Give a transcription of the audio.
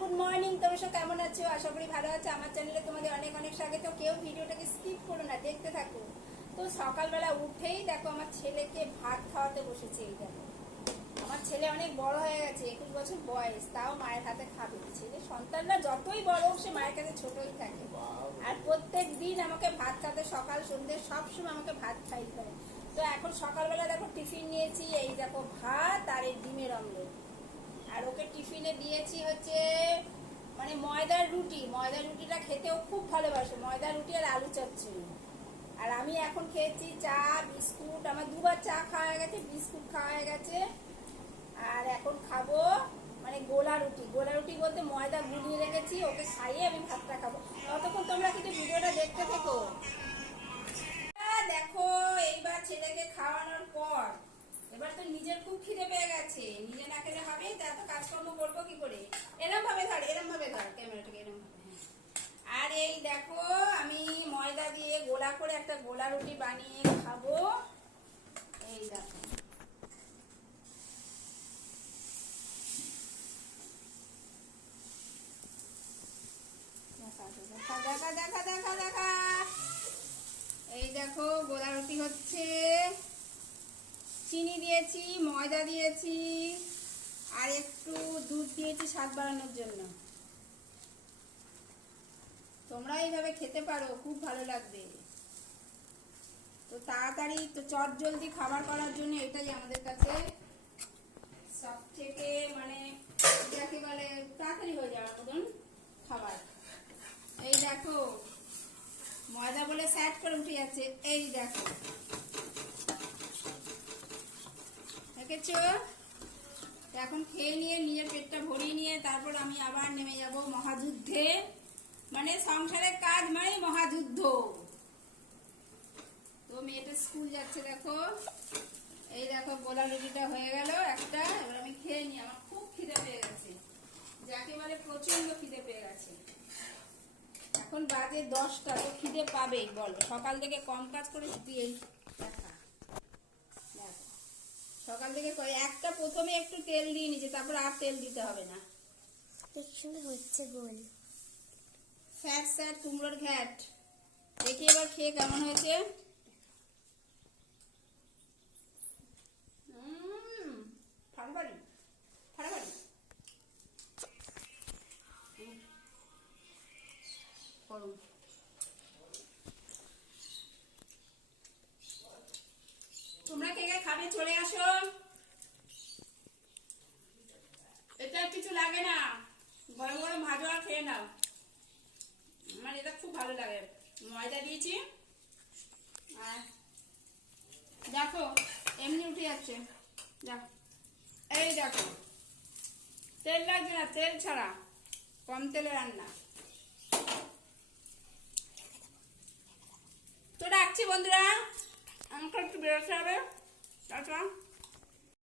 Good morning. তোমরা সব কেমন আছো? আশা করি ভালো আছো। আমার চ্যানেলে তোমাদের অনেক অনেক স্বাগত। কেউ ভিডিওটাকে স্কিপ করো না, দেখতে থাকো। তো সকালবেলা উঠেই দেখো আমার ছেলেকে ভাত খাওয়াতে বসেছি। এই দেখো আমার ছেলে অনেক বড় হয়ে গেছে, 21 বছর বয়স, তাও মায়ের হাতে খাবে। ছেলে সন্তানরা যতই বড় হোক সে মায়ের কাছে ছোটই থাকে। আর প্রত্যেক দিন আমাকে ভাত খাতে, সকাল সন্ধ্যে সবসময় আমাকে ভাত খাইতে হবে। তো এখন সকালবেলা দেখো টিফিন নিয়েছি, এই দেখো ভাত আর এই ডিমের অমলেট। আর ওকে টিফিনে দিয়েছি হচ্ছে মানে ময়দার রুটি। ময়দার রুটিটা খেতেও খুব ভালোবাসে, ময়দার রুটি আর আলু চচ্চড়ি। আর আমি এখন খেয়েছি চা বিস্কুট, আমার দুবার চা খাওয়া হয়ে গেছে, বিস্কুট খাওয়া হয়ে গেছে। আর এখন খাবো মানে গোলা রুটি। গোলা রুটি বলতে ময়দা গুলিয়ে রেখেছি, ওকে খাইয়ে আমি ভাতটা খাবো। ততক্ষণ তোমরা কিন্তু ভিডিওটা দেখতে থেকো। দেখো এইবার ছেলেকে খাওয়ানোর পর এবার তো নিজের খুব খিদে পেয়ে গেছে, নিজে না খেলে হবে? তা এত কাজকর্ম করবো কি করে? এরম ভাবে ধর ক্যামেরাটাকে এরম ভাবে। আর এই দেখো আমি ময়দা দিয়ে গোলা করে একটা গোলা রুটি বানিয়ে খাবো। এই দেখো দেখা দেখা দেখা দেখা এই দেখো গোলা রুটি হচ্ছে। চিনি দিয়েছি, ময়দা দিয়েছি, আর একটু দুধ দিয়েছি স্বাদ বাড়ানোর জন্য। তোমরা এইভাবে খেতে পারো, খুব ভালো লাগবে। তো তাড়াতাড়ি তো চট জলদি খাবার করার জন্য এটাই আমাদের কাছে সব থেকে মানে যাকে বলে তাড়াতাড়ি হয়ে যাওয়ার মতন খাবার। এই দেখো ময়দা বলে স্যাট করে উঠে যাচ্ছে। এই দেখো দেখেছো? এখন খেয়ে নিয়ে নিজের পেটটা ভরিয়ে নিয়ে তারপর আমি আবার নেমে যাব মহাযুদ্ধে। মানে সংসারের কাজ মানে মহাযুদ্ধ। তো মেয়েটা স্কুল যাচ্ছে দেখো। এই দেখো গোলা রুটিটা হয়ে গেল একটা। এবার আমি খেয়ে নিই, আমার খুব খিদে পেয়ে গেছে, যাকে বলে প্রচন্ড খিদে পেয়ে গেছে। এখন বাজে 10টা, তো খিদে পাবেই বলো। সকাল থেকে কম কাজ করে দিয়ে দেখা দেখো সকাল থেকে একটা প্রথমে একটু তেল দিয়ে নিচে, তারপর আর তেল দিতে হবে না। হচ্ছে গোল ফ্যাট স্যাট কুমড়োর ঘ্যাট। দেখি এবার খেয়ে কেমন হয়েছে। ফাটাফাটি ফাটাফাটি। তোমরা কে কে খাবে চলে আসো। এটা কিছু লাগে না, গরম গরম ভাজো আর খেয়ে নাও। আমার এটা খুব ভালো লাগে। ময়দা দিয়েছি আর দেখো এমনি উঠে যাচ্ছে। দেখো এই দেখো তেল লাগছে না, তেল ছাড়া কম তেলে রান্না। তো রাখছি বন্ধুরা, আমাকে একটু বেরোতে হবে। টাটা।